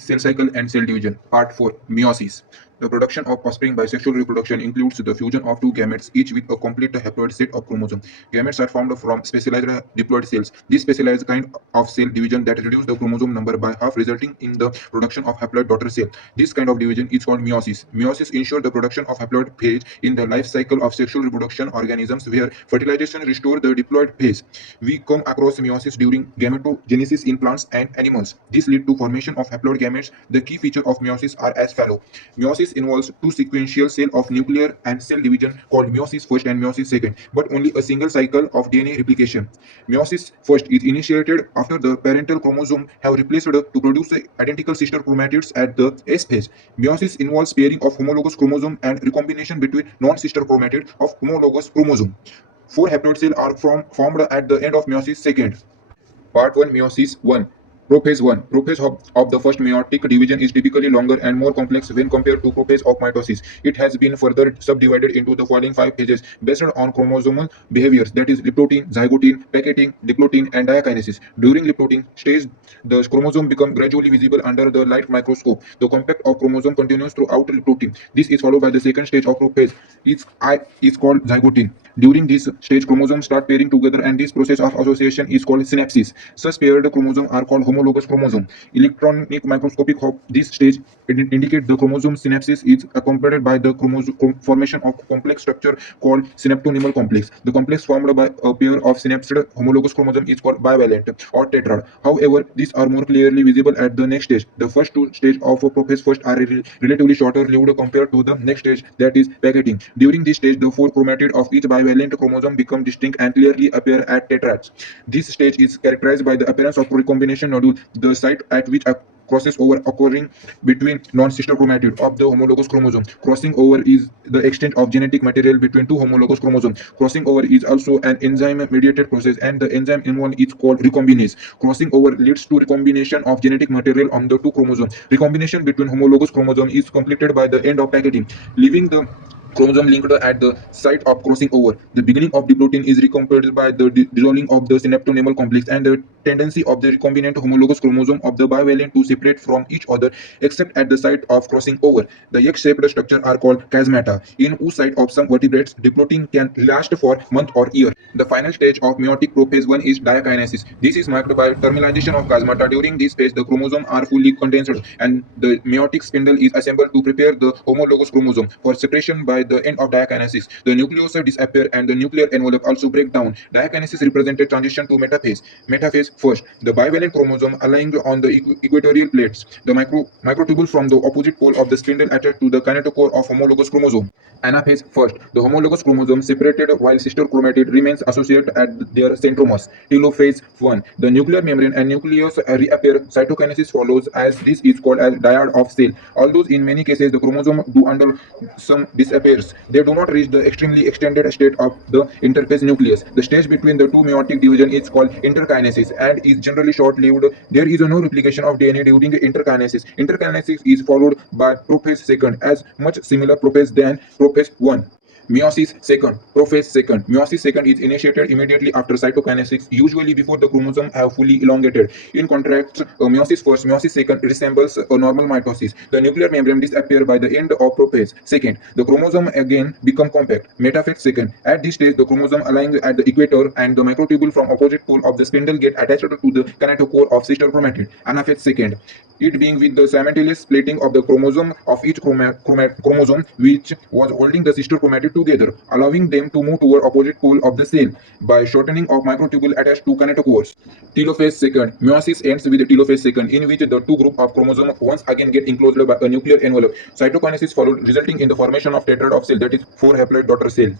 Cell cycle and cell division. Part 4. Meiosis. The production of offspring by sexual reproduction includes the fusion of two gametes, each with a complete haploid set of chromosomes. Gametes are formed from specialized diploid cells. This specialized kind of cell division that reduces the chromosome number by half, resulting in the production of haploid daughter cell. This kind of division is called meiosis. Meiosis ensures the production of haploid phase in the life cycle of sexual reproduction organisms, where fertilization restores the diploid phase. We come across meiosis during gametogenesis in plants and animals. This leads to formation of haploid gametes. The key features of meiosis are as follows. Meiosis involves two sequential cells of nuclear and cell division called meiosis first and meiosis second, but only a single cycle of DNA replication. Meiosis first is initiated after the parental chromosome have replaced to produce identical sister chromatids at the S phase. Meiosis involves pairing of homologous chromosome and recombination between non-sister chromatids of homologous chromosome. Four haploid cells are formed at the end of meiosis second. Part 1. Meiosis 1. Prophase 1. Prophase of the first meiotic division is typically longer and more complex when compared to prophase of mitosis. It has been further subdivided into the following 5 phases based on chromosomal behaviors, that is liplotin, zygotin, packeting, diplotin, and diakinesis. During liplotin stage, the chromosome becomes gradually visible under the light microscope. The compact of chromosome continues throughout liplotin. This is followed by the second stage of prophase. Its is called zygotin. During this stage, chromosomes start pairing together, and this process of association is called synapsis. Such paired chromosomes are called homologous chromosomes. Electronic microscopic of this stage indicate the chromosome synapsis is accompanied by the formation of complex structure called synaptonemal complex. The complex formed by a pair of synapsed homologous chromosomes is called bivalent or tetrad. However, these are more clearly visible at the next stage. The first two stages of prophase first are relatively shorter lived compared to the next stage, that is packeting. During this stage, the four chromatids of each bivalent chromosome become distinct and clearly appear at tetrads. This stage is characterized by the appearance of recombination nodule, the site at which a crosses over occurring between non-sister chromatids of the homologous chromosome. Crossing over is the exchange of genetic material between two homologous chromosomes. Crossing over is also an enzyme-mediated process, and the enzyme involved is called recombinase. Crossing over leads to recombination of genetic material on the two chromosomes. Recombination between homologous chromosomes is completed by the end of packeting, leaving the chromosome linked at the site of crossing over. The beginning of diplotin is recompleted by the dissolving of the synaptonemal complex and the tendency of the recombinant homologous chromosome of the bivalent to separate from each other except at the site of crossing over. The X-shaped structure are called chiasmata, in whose site of some vertebrates diplotin can last for month or year. The final stage of meiotic prophase 1 is diakinesis. This is marked by terminalization of chiasmata. During this phase, the chromosomes are fully condensed and the meiotic spindle is assembled to prepare the homologous chromosome for separation. By the end of diakinesis, the nucleosis disappear and the nuclear envelope also break down. Diakinesis represented transition to metaphase. Metaphase first, the bivalent chromosome aligned on the equatorial plates. The microtubule from the opposite pole of the spindle attached to the kinetochore of homologous chromosome. Anaphase first, the homologous chromosome separated while sister chromatid remains associated at their centromeres. Telophase 1, the nuclear membrane and nucleus reappear. Cytokinesis follows, as this is called as dyad of cell. Although in many cases the chromosome do under some disappears, they do not reach the extremely extended state of the interphase nucleus. The stage between the two meiotic division is called interkinesis and is generally short-lived. There is no replication of DNA during interkinesis. Interkinesis is followed by prophase second, as much similar prophase than prophase 1. Meiosis second, prophase second. Meiosis second is initiated immediately after cytokinesis, usually before the chromosome have fully elongated. In contrast, meiosis first, meiosis second resembles a normal mitosis. The nuclear membrane disappears by the end of prophase second. The chromosome again become compact. Metaphase second. At this stage, the chromosome aligns at the equator and the microtubule from opposite pole of the spindle get attached to the kinetochore of sister chromatid. Anaphase second. It being with the simultaneous splitting of the chromosome of each chromosome which was holding the sister chromatid together, allowing them to move toward opposite pole of the cell by shortening of microtubule attached to kinetochores. Telophase second. Meiosis ends with the telophase second, in which the two groups of chromosomes once again get enclosed by a nuclear envelope. Cytokinesis followed, resulting in the formation of tetrad of cell, that is 4 haploid daughter cells.